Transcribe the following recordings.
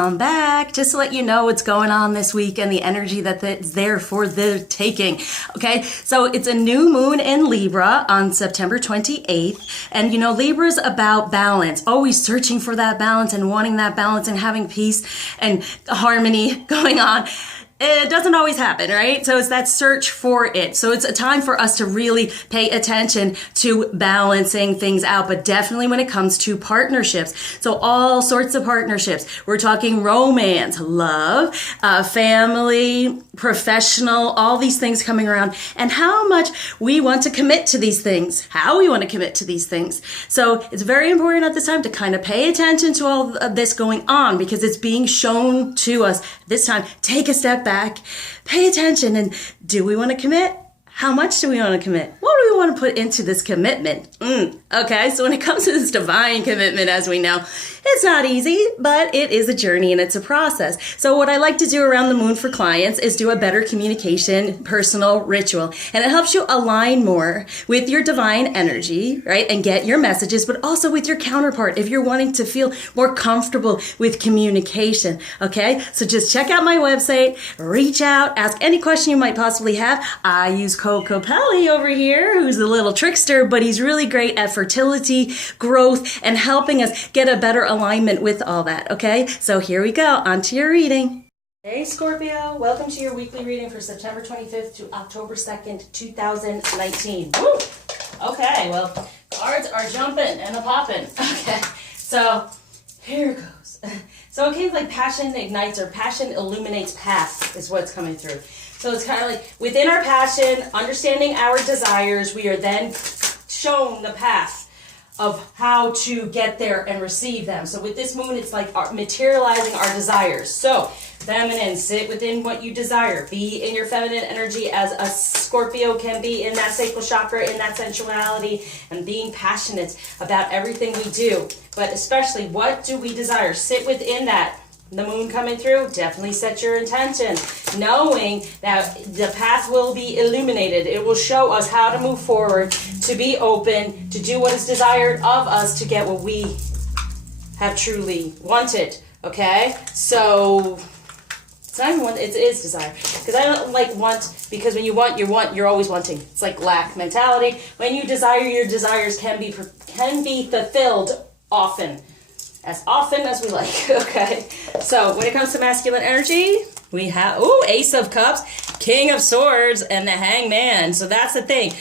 I'm back just to let you know what's going on this week and the energy that's there for the taking. Okay, so it's a new moon in Libra on September 28th. And you know, Libra is about balance, always searching for that balance and wanting that balance and having peace and harmony going on. It doesn't always happen, right? So it's that search for it. So it's a time for us to really pay attention to balancing things out, but definitely when it comes to partnerships. So all sorts of partnerships. We're talking romance, love, family, professional, all these things coming around, and how much we want to commit to these things, how we want to commit to these things. So it's very important at this time to kind of pay attention to all of this going on because it's being shown to us this time. Take a step back, pay attention, and do we want to commit? How much do we want to commit? What do we want to put into this commitment? Okay, so when it comes to this divine commitment, as we know, it's not easy, but it is a journey and it's a process. So what I like to do around the moon for clients is do a better communication, personal ritual. And it helps you align more with your divine energy, right? And get your messages, but also with your counterpart if you're wanting to feel more comfortable with communication, okay? So just check out my website, reach out, ask any question you might possibly have. I use Coco Pelli over here, who's a little trickster, but he's really great at fertility, growth, and helping us get a better alignment with all that, okay? So here we go, on to your reading. Hey Scorpio, welcome to your weekly reading for September 25th to October 2nd, 2019. Woo! Okay, well, cards are jumping and a-popping. Okay, so here it goes. So it came like passion ignites or passion illuminates path is what's coming through. So it's kind of like within our passion, understanding our desires, we are then shown the path of how to get there and receive them. So with this moon, it's like materializing our desires. So feminine, sit within what you desire. Be in your feminine energy as a Scorpio can be in that sacral chakra, in that sensuality, and being passionate about everything we do. But especially, what do we desire? Sit within that. The moon coming through, definitely set your intention, knowing that the path will be illuminated. It will show us how to move forward, to be open, to do what is desired of us to get what we have truly wanted, okay? So, it's not even it is desire. Because I don't like want, because when you want, you're always wanting. It's like lack mentality. When you desire, your desires can be fulfilled often. As often as we like, okay? So when it comes to masculine energy, we have, Ace of Cups, King of Swords, and the Hangman. So that's the thing.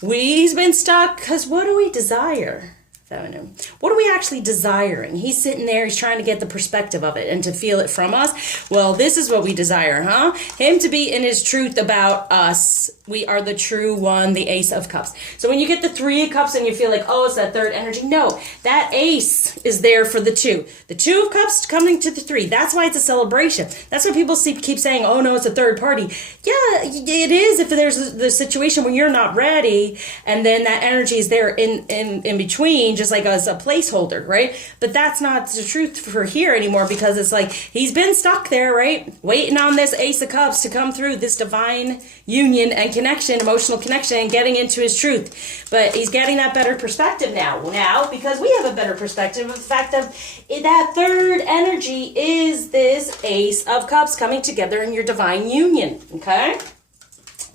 We've been stuck because what do we desire? Feminine. What are we actually desiring? He's sitting there, he's trying to get the perspective of it and to feel it from us. Well, this is what we desire, huh? Him to be in his truth about us. We are the true one, the Ace of Cups. So when you get the 3 of Cups and you feel like, oh, it's that third energy. No, that Ace is there for the 2. The 2 of Cups coming to the 3. That's why it's a celebration. That's why people keep saying, oh, no, it's a third party. Yeah, it is if there's the situation where you're not ready and then that energy is there in between, just like as a placeholder, right? But that's not the truth for here anymore because it's like he's been stuck there, right? Waiting on this Ace of Cups to come through, this divine union and connection, emotional connection, and getting into his truth. But he's getting that better perspective now because we have a better perspective of the fact that that third energy is this Ace of Cups coming together in your divine union, okay?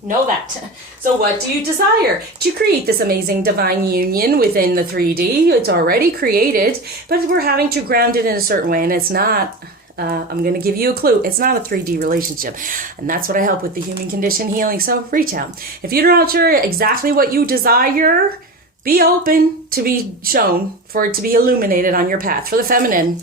Know that. So what do you desire? To create this amazing divine union within the 3D. It's already created, but we're having to ground it in a certain way, and it's not... I'm going to give you a clue. It's not a 3D relationship. And that's what I help with the human condition healing. So reach out. If you're not sure exactly what you desire, be open to be shown, for it to be illuminated on your path. For the feminine,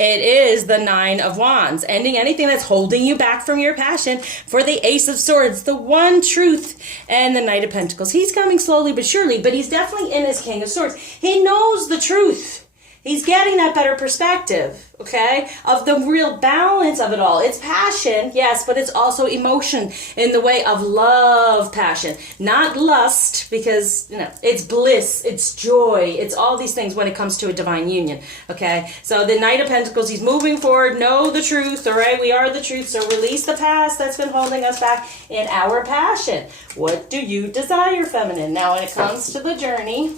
it is the 9 of Wands, ending anything that's holding you back from your passion. For the Ace of Swords, the one truth, and the Knight of Pentacles. He's coming slowly but surely, but he's definitely in his King of Swords. He knows the truth. He's getting that better perspective, okay, of the real balance of it all. It's passion, yes, but it's also emotion in the way of love passion, not lust, because, you know, it's bliss, it's joy, it's all these things when it comes to a divine union, okay? So the Knight of Pentacles, he's moving forward, know the truth, all right? We are the truth, so release the past that's been holding us back in our passion. What do you desire, feminine? Now, when it comes to the journey...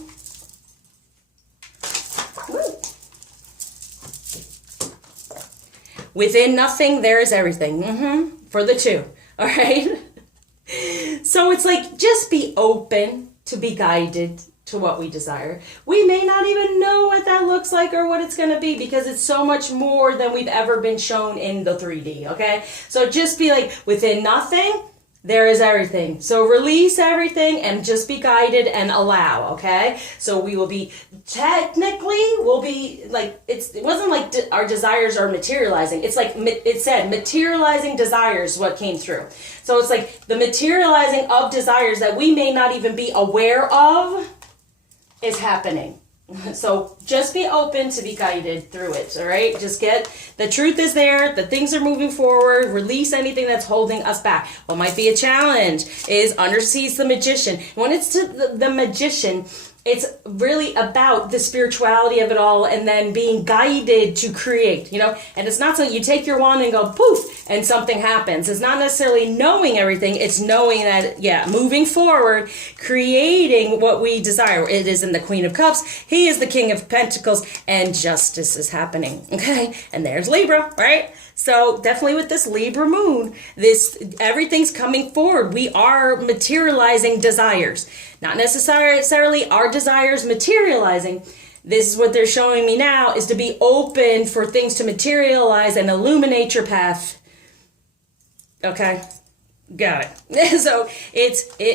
Within nothing, there is everything. For the 2. All right. So it's like, just be open to be guided to what we desire. We may not even know what that looks like or what it's going to be, because it's so much more than we've ever been shown in the 3D. Okay. So just be like, within nothing, there is everything. So release everything and just be guided and allow, okay? So we will be, technically, we'll be like, it wasn't like our desires are materializing. It's like, it said, materializing desires, what came through. So it's like the materializing of desires that we may not even be aware of is happening. So just be open to be guided through it, all right? Just get, the truth is there, the things are moving forward, release anything that's holding us back. What might be a challenge is undersees the magician. When it's to the magician, it's really about the spirituality of it all and then being guided to create, you know? And it's not so you take your wand and go poof and something happens. It's not necessarily knowing everything. It's knowing that, yeah, moving forward, creating what we desire. It is in the Queen of Cups. He is the King of Pentacles, and justice is happening, okay? And there's Libra, right? So definitely with this Libra moon, everything's coming forward. We are materializing desires. Not necessarily our desires materializing. This is what they're showing me now, is to be open for things to materialize and illuminate your path. Okay. Got it. So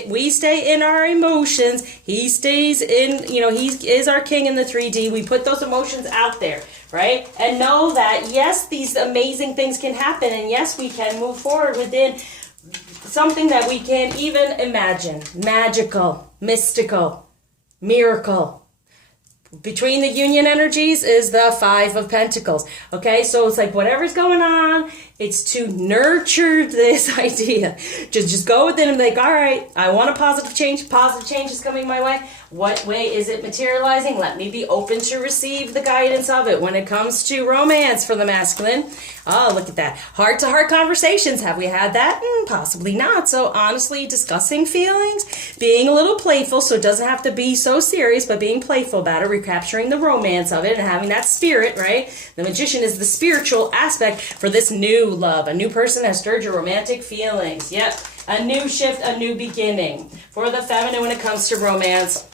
we stay in our emotions. He stays in, he is our king in the 3D. We put those emotions out there, right? And know that, yes, these amazing things can happen. And yes, we can move forward within something that we can't even imagine. Magical, mystical, miracle. Between the union energies is the 5 of Pentacles. Okay, so it's like whatever's going on, it's to nurture this idea. Just go with it and be like, all right, I want a positive change. Positive change is coming my way. What way is it materializing? Let me be open to receive the guidance of it. When it comes to romance for the masculine, oh, look at that. Heart-to-heart conversations. Have we had that? Possibly not. So honestly, discussing feelings, being a little playful, so it doesn't have to be so serious, but being playful about it, recapturing the romance of it and having that spirit, right? The magician is the spiritual aspect for this new love. A new person has stirred your romantic feelings. Yep. A new shift, a new beginning. For the feminine when it comes to romance,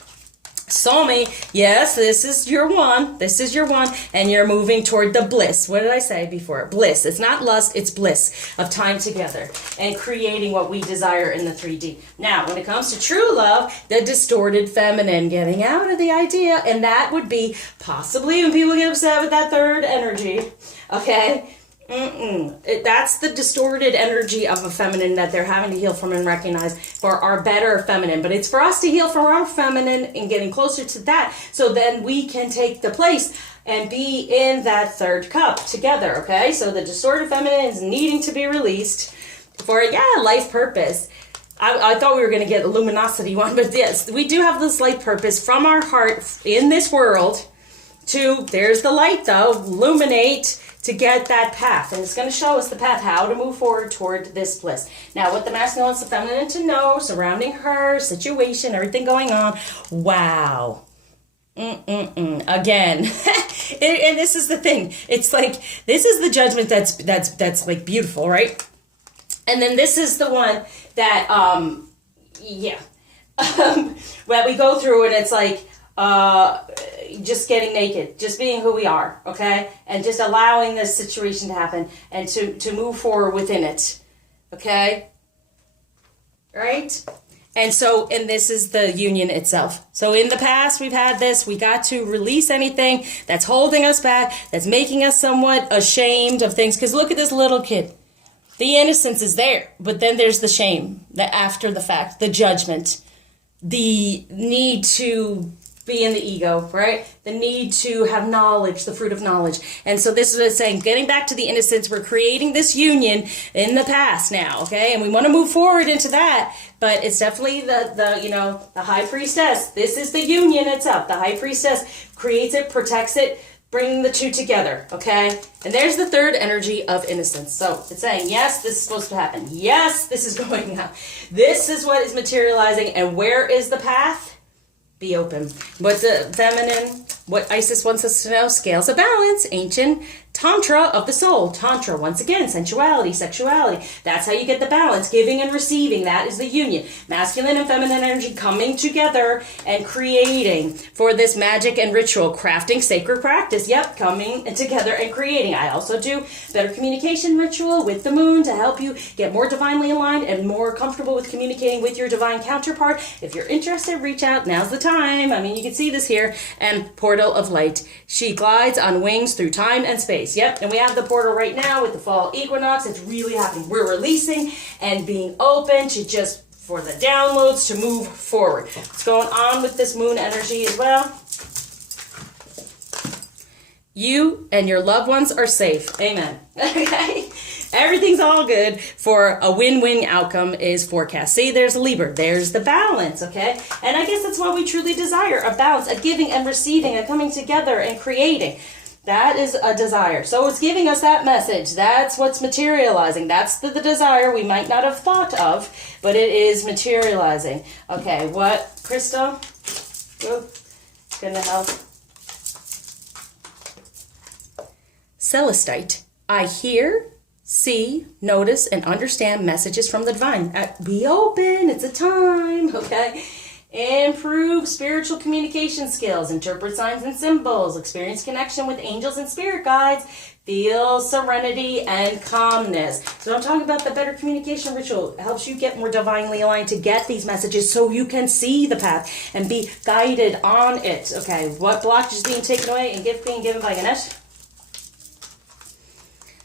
SoulMate, yes, this is your one. This is your one, and you're moving toward the bliss. What did I say before? Bliss. It's not lust, it's bliss of time together and creating what we desire in the 3D. Now, when it comes to true love, the distorted feminine, getting out of the idea, and that would be possibly when people get upset with that third energy, okay? That's the distorted energy of a feminine that they're having to heal from and recognize for our better feminine. But it's for us to heal from our feminine and getting closer to that, so then we can take the place and be in that third cup together, okay? So the distorted feminine is needing to be released for, life purpose. I thought we were going to get a luminosity one, but yes, we do have this light purpose from our heart in this world to, there's the light though, illuminate, to get that path. And it's going to show us the path, how to move forward toward this bliss. Now, what the masculine wants the feminine to know, surrounding her, situation, everything going on. Wow. Again. And this is the thing. It's like, this is the judgment that's like beautiful, right? And then this is the one that, where we go through and it's like, just getting naked, just being who we are, okay? And just allowing this situation to happen and to move forward within it, okay? Right? And this is the union itself. So in the past, we've had this, we got to release anything that's holding us back, that's making us somewhat ashamed of things. Because look at this little kid. The innocence is there, but then there's the shame, the after the fact, the judgment, the need to be in the ego, right? The need to have knowledge, the fruit of knowledge. And so this is what it's saying, getting back to the innocence, we're creating this union in the past now, okay? And we want to move forward into that, but it's definitely the high priestess. This is the union itself. The high priestess creates it, protects it, bringing the two together, okay? And there's the third energy of innocence. So it's saying, yes, this is supposed to happen. Yes, this is going on. This is what is materializing. And where is the path? Be open. What's the feminine? What Isis wants us to know? Scales of balance, ancient Tantra of the soul. Tantra, once again, sensuality, sexuality. That's how you get the balance. Giving and receiving, that is the union. Masculine and feminine energy coming together and creating for this magic and ritual. Crafting sacred practice. Yep, coming together and creating. I also do better communication ritual with the moon to help you get more divinely aligned and more comfortable with communicating with your divine counterpart. If you're interested, reach out. Now's the time. I mean, you can see this here. And portal of light. She glides on wings through time and space. Yep, and we have the portal right now with the fall equinox. It's really happening. We're releasing and being open to just for the downloads to move forward. What's going on with this moon energy as well? You and your loved ones are safe. Amen. Okay? Everything's all good for a win-win outcome is forecast. See, there's a Libra. There's the balance, okay? And I guess that's what we truly desire, a balance, a giving and receiving, a coming together and creating. That is a desire. So it's giving us that message. That's what's materializing. That's the desire we might not have thought of, but it is materializing. Okay, what, Crystal? It's going to help. Celestite. I hear, see, notice, and understand messages from the divine. Be open. It's a time. Okay. Improve spiritual communication skills. Interpret signs and symbols. Experience connection with angels and spirit guides. Feel serenity and calmness. So I'm talking about the better communication ritual. It helps you get more divinely aligned to get these messages so you can see the path and be guided on it. Okay. What blockage is being taken away and gift being given by Ganesh?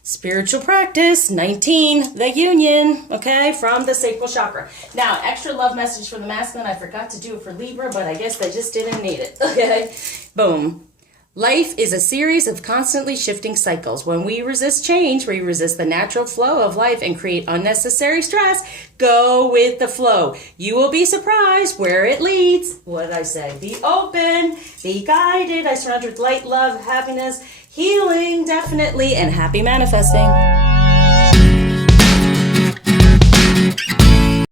Spiritual practice, 19, the union, okay, from the sacral chakra. Now, extra love message for the masculine. I forgot to do it for Libra, but I guess they just didn't need it, okay? Boom. Life is a series of constantly shifting cycles. When we resist change, we resist the natural flow of life and create unnecessary stress. Go with the flow. You will be surprised where it leads. What did I say? Be open, be guided. I surround you with light, love, happiness, healing, definitely, and happy manifesting.